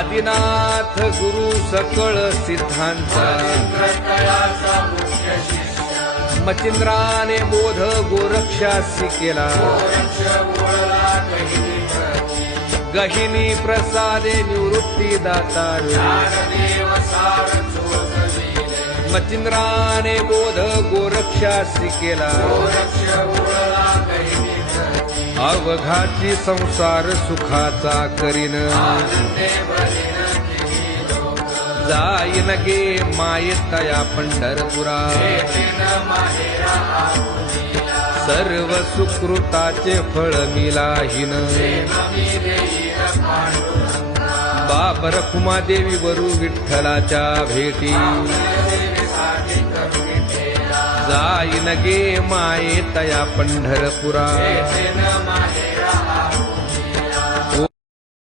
आदिनाथ गुरु सकळ सिद्धांचा मचिंद्राने बोध गोरक्षासी केला गहिनी प्रसादे निवृत्ती दातार मचिंद्राने बोध गोरक्षासी केला अवघाची संसार सुखाचा करीन जाईन गे मायेतया पंढरपुरा सर्व सुकृताचे फळ मिलाहीन बाबर कुमादेवी वरू विठ्ठलाच्या भेटी जाईन गे मायेतया पंढरपुरा